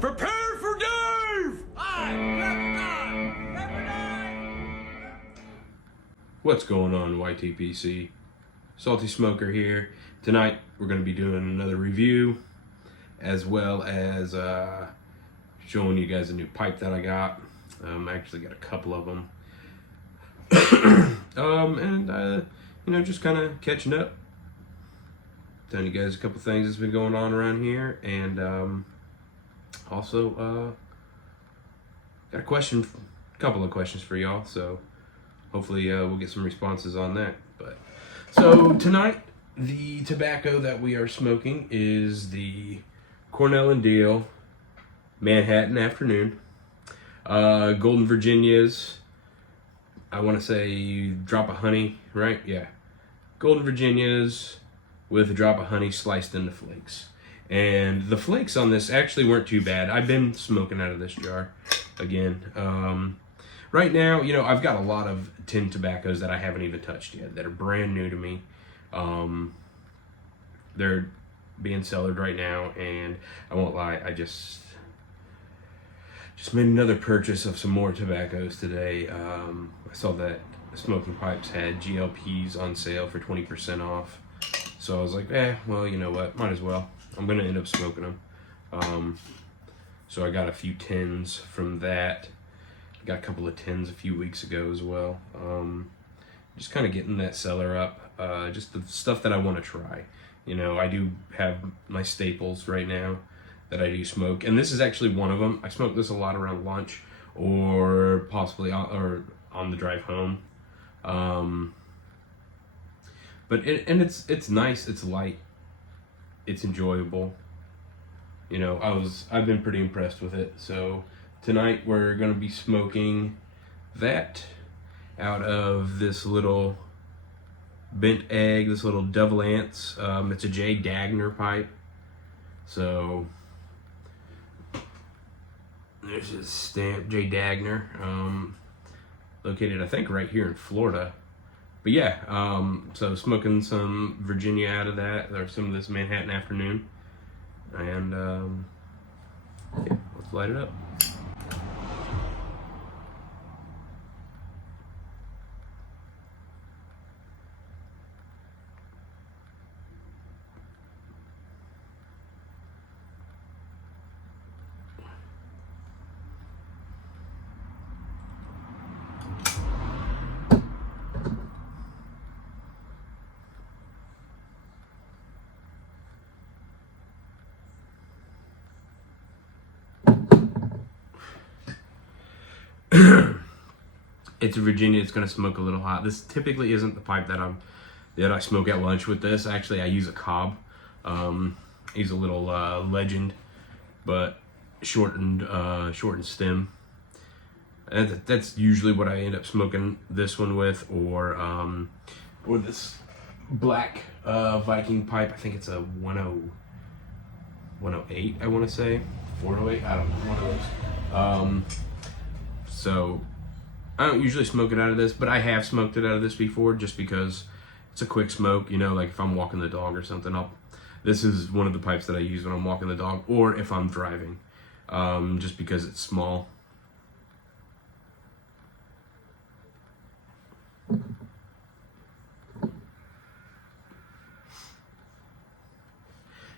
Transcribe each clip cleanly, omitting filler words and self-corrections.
Prepare for Dave! What's going on, YTPC? Salty Smoker here. Tonight we're going to be doing another review, as well as showing you guys a new pipe that I got. I actually got a couple of them. Just kind of catching up. Telling you guys a couple things that's been going on around here, and also got a couple of questions for y'all, so hopefully we'll get some responses on that. But so tonight, the tobacco that we are smoking is the Cornell and Diehl Manhattan Afternoon. Golden Virginias, I want to say drop of honey, right? Yeah. Golden Virginias with a drop of honey sliced into flakes. And the flakes on this actually weren't too bad. I've been smoking out of this jar again. Right now, I've got a lot of tin tobaccos that I haven't even touched yet that are brand new to me. They're being cellared right now, and I won't lie, I just made another purchase of some more tobaccos today. I saw that Smoking Pipes had GLPs on sale for 20% off. So I was like, well, you know what, might as well. I'm gonna end up smoking them. So I got a few tins from that. Got a couple of tins a few weeks ago as well. Just kind of getting that cellar up. Just the stuff that I want to try. I do have my staples right now that I do smoke, and this is actually one of them. I smoke this a lot around lunch, or possibly on the drive home. But it's nice. It's light. It's enjoyable. I've been pretty impressed with it. So tonight we're gonna be smoking that out of this little bent egg, this little Devil Ants. It's a J. Dagner pipe. So there's his stamp, J. Dagner, located I think right here in Florida. But yeah, so smoking some Virginia out of that, or some of this Manhattan Afternoon, and yeah, let's light it up. It's a Virginia. It's gonna smoke a little hot. This typically isn't the pipe that I smoke at lunch with this. Actually, I use a cob. He's a little Legend, but shortened stem. And that's usually what I end up smoking this one with, or this black Viking pipe. I think it's a 108. I want to say 408. I don't know, one of those. So I don't usually smoke it out of this, but I have smoked it out of this before just because it's a quick smoke, like if I'm walking the dog or something. This is one of the pipes that I use when I'm walking the dog, or if I'm driving, just because it's small.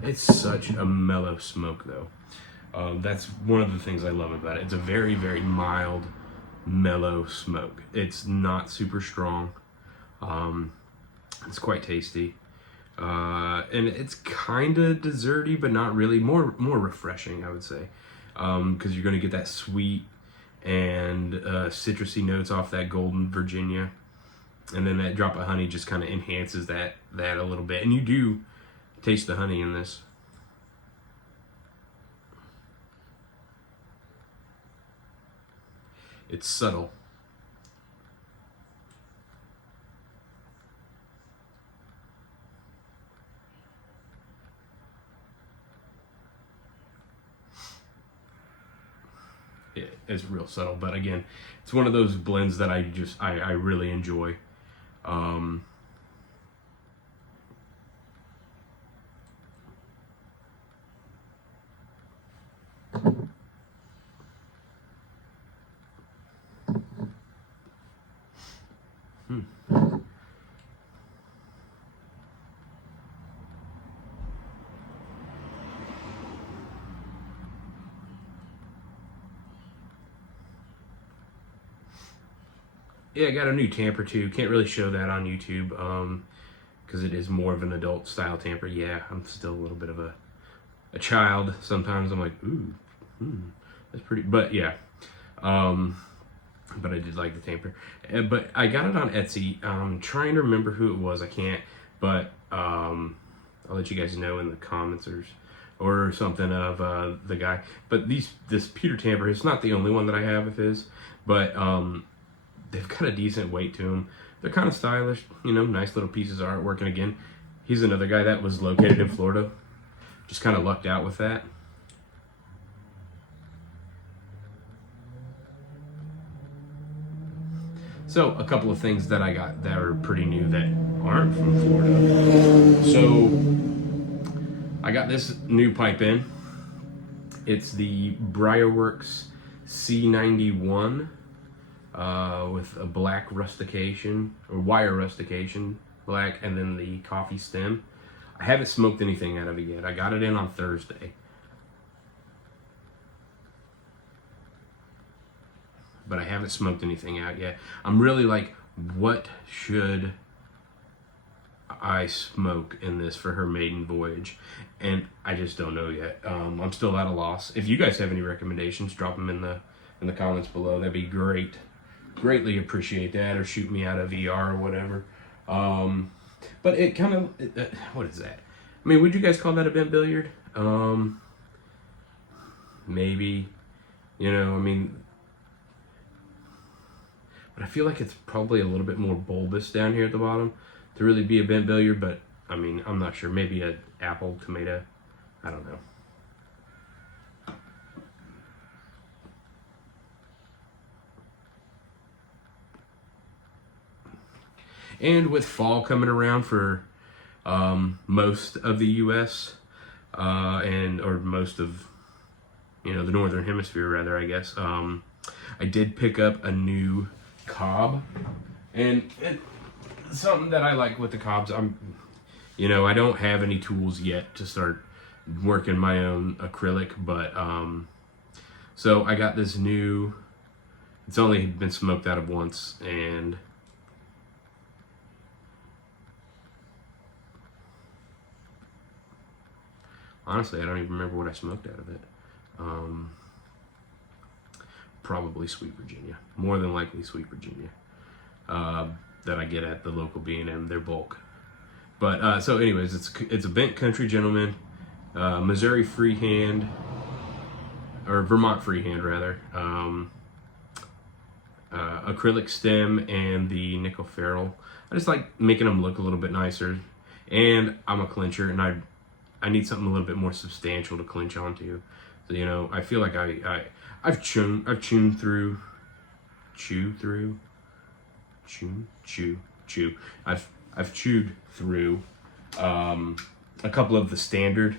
It's such a mellow smoke though. That's one of the things I love about it. It's a very, very mild, mellow smoke. It's not super strong. It's quite tasty. And it's kind of desserty, but not really. More refreshing, I would say. Because you're going to get that sweet and citrusy notes off that Golden Virginia. And then that drop of honey just kind of enhances that a little bit. And you do taste the honey in this. It's subtle. It's real subtle, but again, it's one of those blends that I really enjoy. Yeah, I got a new tamper too. Can't really show that on YouTube because it is more of an adult style tamper. Yeah, I'm still a little bit of a child. Sometimes I'm like, ooh, that's pretty. But yeah, but I did like the tamper. But I got it on Etsy. Trying to remember who it was. I can't. But I'll let you guys know in the comments or something of the guy. But this pewter tamper, it's not the only one that I have of his, but they've got a decent weight to them. They're kind of stylish, you know, nice little pieces of artwork. And again, he's another guy that was located in Florida. Just kind of lucked out with that. So a couple of things that I got that are pretty new that aren't from Florida. So I got this new pipe in. It's the Briarworks C91 with a black rustication or wire rustication, black, and then the coffee stem. I haven't smoked anything out of it yet. I got it in on Thursday. But I haven't smoked anything out yet. I'm really like, what should I smoke in this for her maiden voyage? And I just don't know yet. I'm still at a loss. If you guys have any recommendations, drop them in the comments below. That'd be great. Greatly appreciate that, or shoot me out of VR or whatever. But it kind of, what is that? I mean, would you guys call that a bent billiard? Maybe, you know, I mean, but I feel like it's probably a little bit more bulbous down here at the bottom to really be a bent billiard, but I mean, I'm not sure. Maybe an apple, tomato, I don't know. And with fall coming around for most of the U.S. Or most of, you know, the northern hemisphere rather, I guess. I did pick up a new cob, and something that I like with the cobs, you know, I don't have any tools yet to start working my own acrylic, but so I got this new. It's only been smoked out of once, and honestly, I don't even remember what I smoked out of it. Probably Sweet Virginia. More than likely Sweet Virginia. That I get at the local B&M, their bulk. But, so anyways, it's a bent country gentleman, Missouri freehand, or Vermont freehand rather, acrylic stem and the nickel ferrule. I just like making them look a little bit nicer. And I'm a clincher, and I need something a little bit more substantial to clinch onto. So, you know, I feel like I've chewed through. I've chewed through a couple of the standard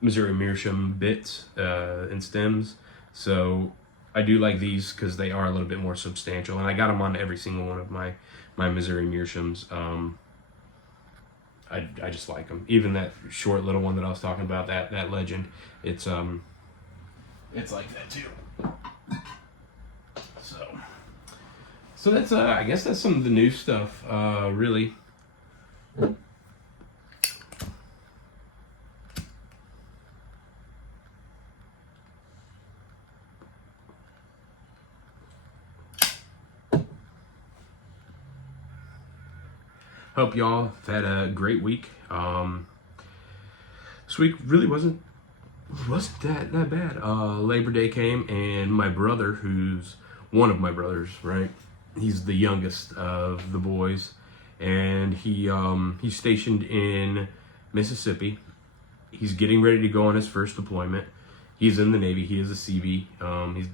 Missouri Meerschaum bits and stems. So I do like these because they are a little bit more substantial, and I got them on every single one of my Missouri Meerschaums. I just like them. Even that short little one that I was talking about, that Legend, it's like that too. So that's I guess that's some of the new stuff, really. Hope y'all have had a great week. This week really wasn't that bad. Labor Day came, and my brother, who's one of my brothers, right? He's the youngest of the boys, and he's stationed in Mississippi. He's getting ready to go on his first deployment. He's in the Navy. He is a CB.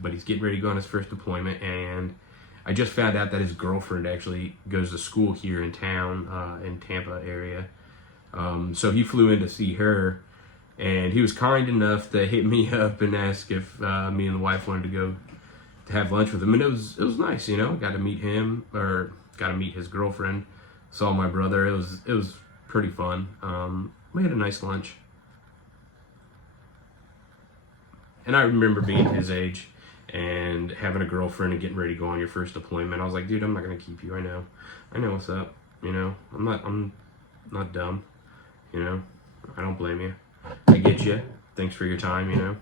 But he's getting ready to go on his first deployment, and I just found out that his girlfriend actually goes to school here in town, in Tampa area. So he flew in to see her, And he was kind enough to hit me up and ask if me and the wife wanted to go to have lunch with him. And it was nice, you know. Got to meet him, or got to meet his girlfriend. Saw my brother. It was pretty fun. We had a nice lunch. And I remember being his age and having a girlfriend and getting ready to go on your first deployment. I was like, dude, I'm not gonna keep you. I know what's up. You know, I'm not dumb. You know, I don't blame you. I get you. Thanks for your time. You know.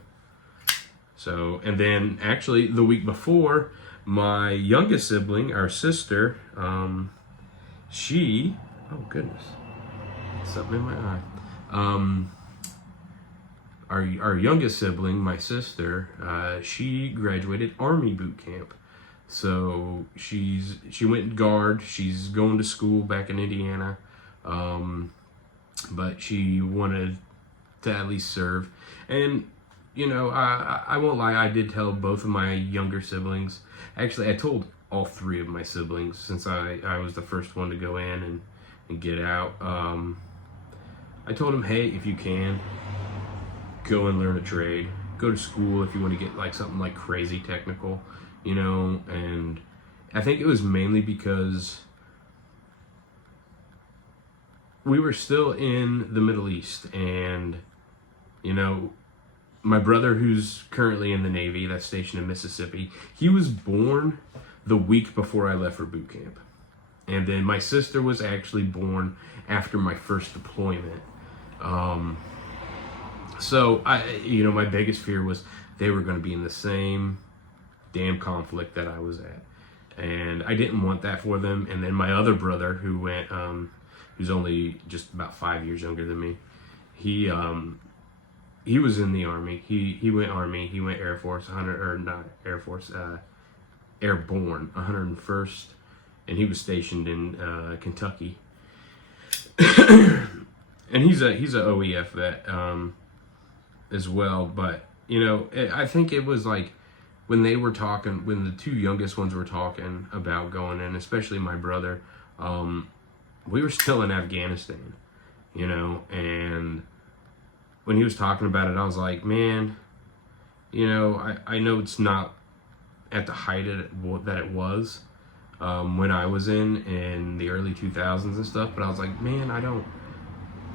So, and then actually the week before, my youngest sibling, our sister, she, oh goodness, something in my eye. Our youngest sibling, my sister, she graduated Army boot camp. So she went guard. She's going to school back in Indiana, but she wanted to at least serve. And you know, I won't lie, I did tell both of my younger siblings. Actually, I told all three of my siblings, since I was the first one to go in and get out. I told them, hey, if you can, go and learn a trade. Go to school if you want to get like something like crazy technical, you know. And I think it was mainly because we were still in the Middle East, and you know, my brother, who's currently in the Navy, that's stationed in Mississippi, he was born the week before I left for boot camp. And then my sister was actually born after my first deployment. So you know, my biggest fear was they were going to be in the same damn conflict that I was at, and I didn't want that for them. And then my other brother, who went, who's only just about 5 years younger than me, he was in the Army. He went Army. He went Air Force, Airborne, 101st, and he was stationed in Kentucky. And he's a OEF vet as well. But you know, I think it was like when they were talking, when the two youngest ones were talking about going in, especially my brother, we were still in Afghanistan, you know, and when he was talking about it, I was like, man, you know, I know it's not at the height that it was when I was in the early 2000s and stuff, but I was like, man, I don't,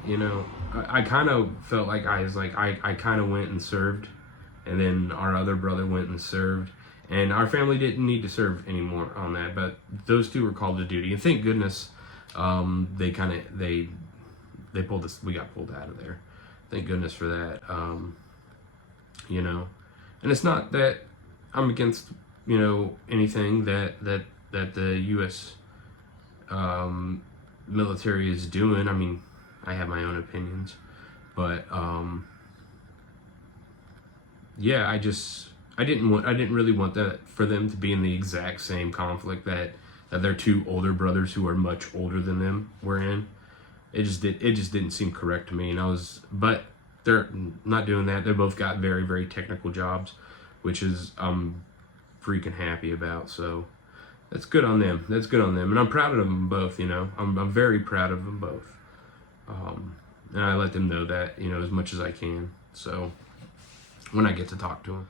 you know, I kind of felt like I kind of went and served, and then our other brother went and served, and our family didn't need to serve anymore on that, but those two were called to duty, and thank goodness they pulled us, we got pulled out of there. Thank goodness for that. You know, and it's not that I'm against, you know, anything that the U.S. Military is doing. I mean, I have my own opinions, but yeah, I didn't really want that for them to be in the exact same conflict that their two older brothers, who are much older than them, were in. It just didn't seem correct to me, and but they're not doing that. They both got very, very technical jobs, which is I'm freaking happy about. So that's good on them. That's good on them, and I'm proud of them both. You know, I'm very proud of them both, and I let them know that, you know, as much as I can. So when I get to talk to them.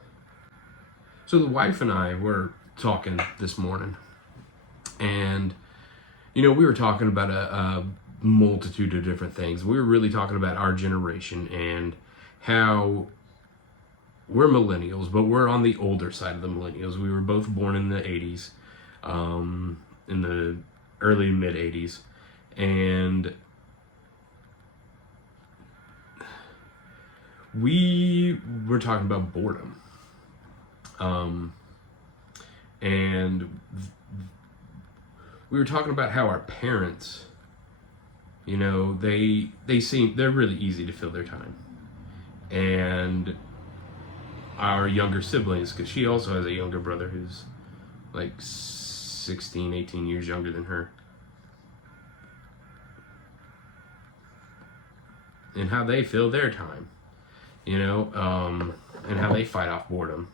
So the wife and I were talking this morning, and you know, we were talking about a multitude of different things. We were really talking about our generation and how we're millennials, but we're on the older side of the millennials. We were both born in the 80s, in the early mid 80s, and we were talking about boredom, and we were talking about how our parents, you know, they're really easy to fill their time. And our younger siblings, because she also has a younger brother who's like 16, 18 years younger than her. And how they fill their time, you know, and how they fight off boredom.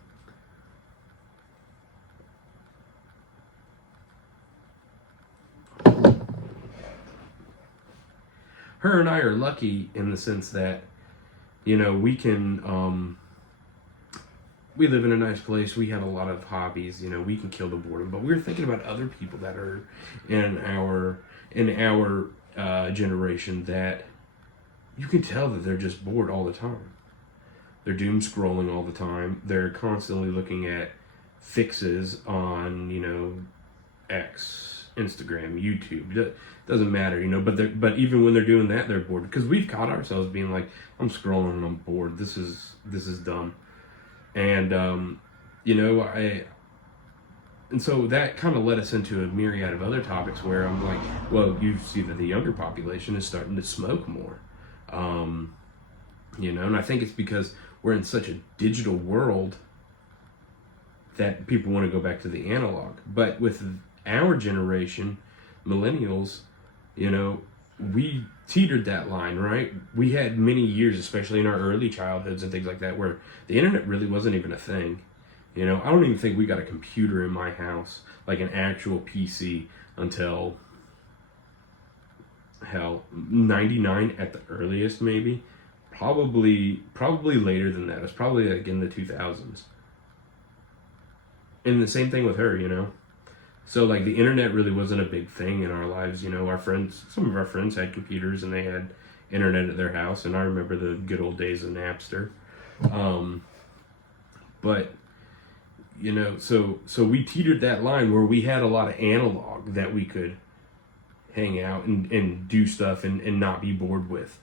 Her and I are lucky in the sense that you know, we can, we live in a nice place. We have a lot of hobbies. You know, we can kill the boredom. But we're thinking about other people that are in our generation that you can tell that they're just bored all the time. They're doom scrolling all the time. They're constantly looking at fixes on, you know, X, Instagram, YouTube. It doesn't matter, you know. But even when they're doing that, they're bored because we've caught ourselves being like, I'm scrolling and I'm bored. This is dumb. And you know, and so that kind of led us into a myriad of other topics where I'm like, well, you see that the younger population is starting to smoke more. You know, and I think it's because we're in such a digital world that people want to go back to the analog. But with our generation, millennials, you know, we teetered that line, right? We had many years, especially in our early childhoods and things like that, where the internet really wasn't even a thing. You know, I don't even think we got a computer in my house, like an actual PC, until, hell, 99 at the earliest, maybe. Probably later than that. It's probably like in the 2000s. And the same thing with her, you know. So like the internet really wasn't a big thing in our lives, you know. Some of our friends had computers and they had internet at their house, and I remember the good old days of Napster. But you know, so we teetered that line where we had a lot of analog that we could hang out and do stuff and not be bored with.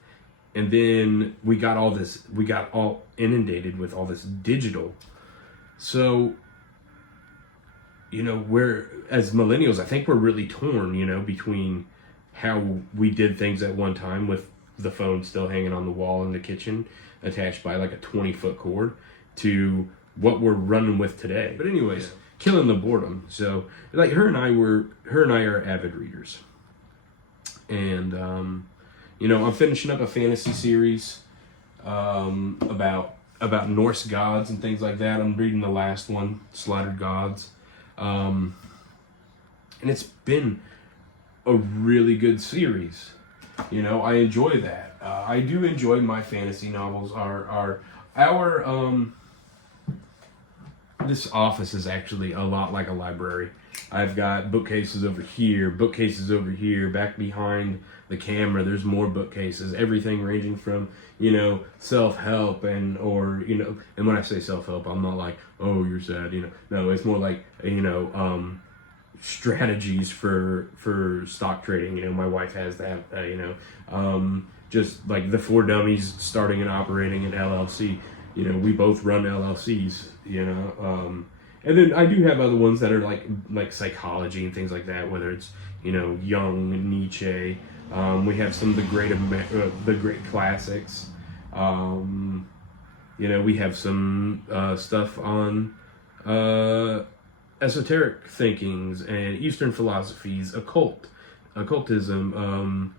And then we got all inundated with all this digital. So, you know, as millennials, I think we're really torn, you know, between how we did things at one time with the phone still hanging on the wall in the kitchen, attached by like a 20-foot cord, to what we're running with today. But anyways, killing the boredom. So like her and I are avid readers. And, you know, I'm finishing up a fantasy series about Norse gods and things like that. I'm reading the last one, Slaughtered Gods. And it's been a really good series. You know, I enjoy that. I do enjoy my fantasy novels. This office is actually a lot like a library. I've got bookcases over here, back behind the camera. There's more bookcases, everything ranging from, you know, self-help or, you know, and when I say self-help, I'm not like, oh, you're sad, you know. No, it's more like, you know, strategies for stock trading. You know, my wife has that, you know, just like the 4 dummies starting and operating an LLC. You know, we both run LLCs, you know, and then I do have other ones that are like psychology and things like that, whether it's, you know, Jung, Nietzsche. We have some of the great classics. You know, we have some stuff on esoteric thinkings and Eastern philosophies, occultism,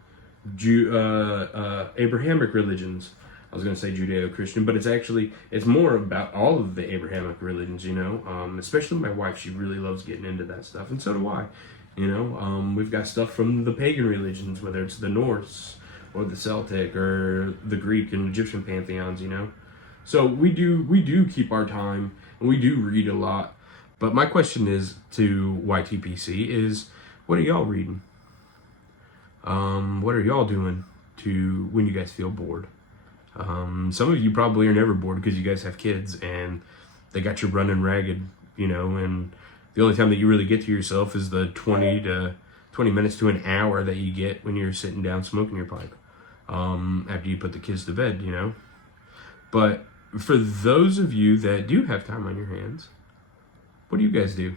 Abrahamic religions. I was going to say Judeo-Christian, but it's more about all of the Abrahamic religions, you know, especially my wife. She really loves getting into that stuff, and so do I. You know, we've got stuff from the pagan religions, whether it's the Norse or the Celtic or the Greek and Egyptian pantheons, you know. So we do keep our time, and we do read a lot. But my question is to YTPC is, what are y'all reading? What are y'all doing when you guys feel bored? Some of you probably are never bored because you guys have kids and they got you running ragged, you know, and the only time that you really get to yourself is the 20 minutes to an hour that you get when you're sitting down smoking your pipe, after you put the kids to bed, you know. But for those of you that do have time on your hands, what do you guys do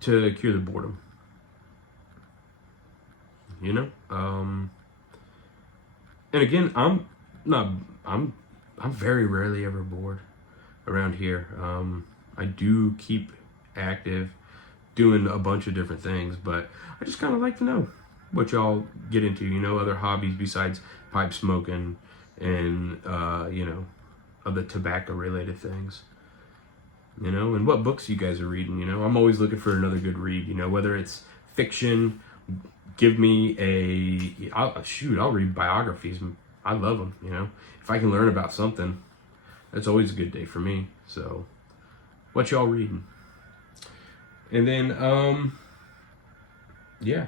to cure the boredom? You know, and again, I'm very rarely ever bored around here. I do keep active, doing a bunch of different things, but I just kind of like to know what y'all get into, you know, other hobbies besides pipe smoking and, you know, other tobacco related things, you know, and what books you guys are reading. You know, I'm always looking for another good read, you know, whether it's fiction. Give me I'll read biographies. I love them, you know. If I can learn about something, that's always a good day for me. So, what y'all reading? And then, yeah.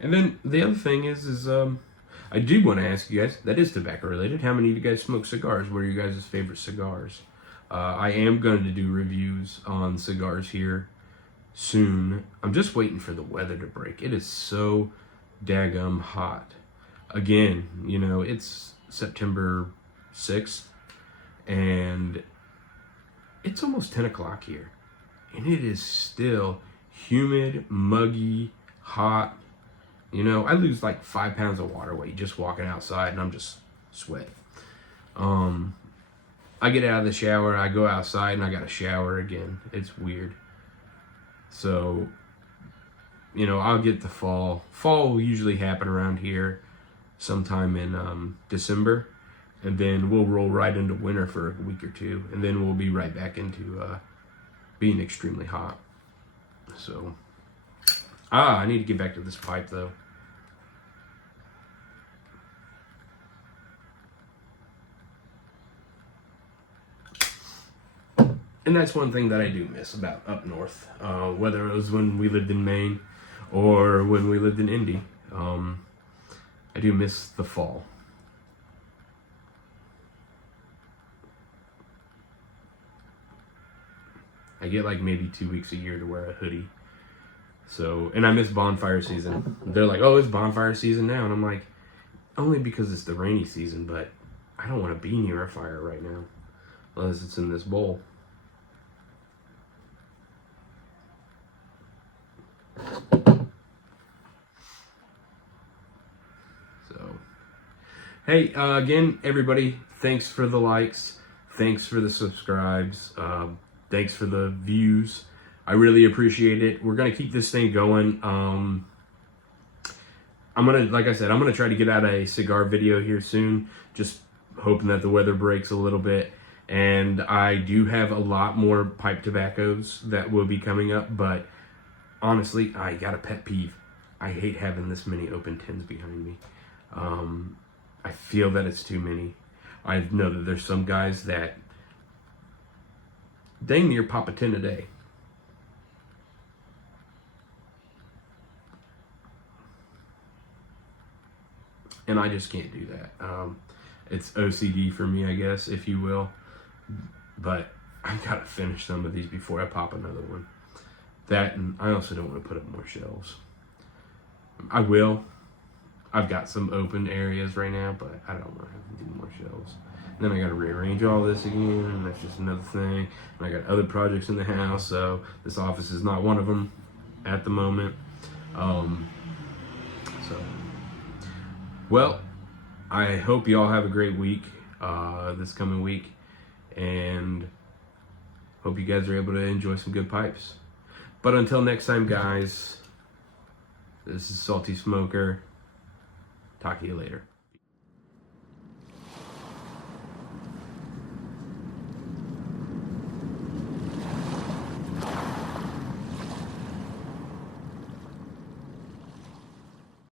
And then the other thing is I do want to ask you guys, that is tobacco related, how many of you guys smoke cigars? What are your guys' favorite cigars? I am going to do reviews on cigars here soon. I'm just waiting for the weather to break. It is so daggum hot. Again, you know, it's September 6th, and it's almost 10 o'clock here. And it is still humid, muggy, hot. You know, I lose like 5 pounds of water weight just walking outside, and I'm just sweating. I get out of the shower, I go outside, and I got to shower again. It's weird. So, you know, I'll get the fall. Fall will usually happen around here sometime in December, and then we'll roll right into winter for a week or two, and then we'll be right back into being extremely hot. So, I need to get back to this pipe though. And that's one thing that I do miss about up north, whether it was when we lived in Maine or when we lived in Indy. I do miss the fall. I get like maybe 2 weeks a year to wear a hoodie. So, and I miss bonfire season. They're like, oh, it's bonfire season now. And I'm like, only because it's the rainy season, but I don't want to be near a fire right now, unless it's in this bowl. So, hey, again, everybody, thanks for the likes. Thanks for the subscribes. Thanks for the views. I really appreciate it. We're going to keep this thing going. I'm going to, like I said, I'm going to try to get out a cigar video here soon. Just hoping that the weather breaks a little bit. And I do have a lot more pipe tobaccos that will be coming up. But honestly, I got a pet peeve. I hate having this many open tins behind me. I feel that it's too many. I know that there's some guys that dang near pop a tin a day. And I just can't do that. It's OCD for me, I guess, if you will. But I've got to finish some of these before I pop another one. That, and I also don't want to put up more shelves. I will. I've got some open areas right now, but I don't want to do more shelves. And then I got to rearrange all this again, and that's just another thing. And I got other projects in the house, so this office is not one of them at the moment. Well, I hope you all have a great week this coming week, and hope you guys are able to enjoy some good pipes. But until next time, guys, this is Salty Smoker. Talk to you later.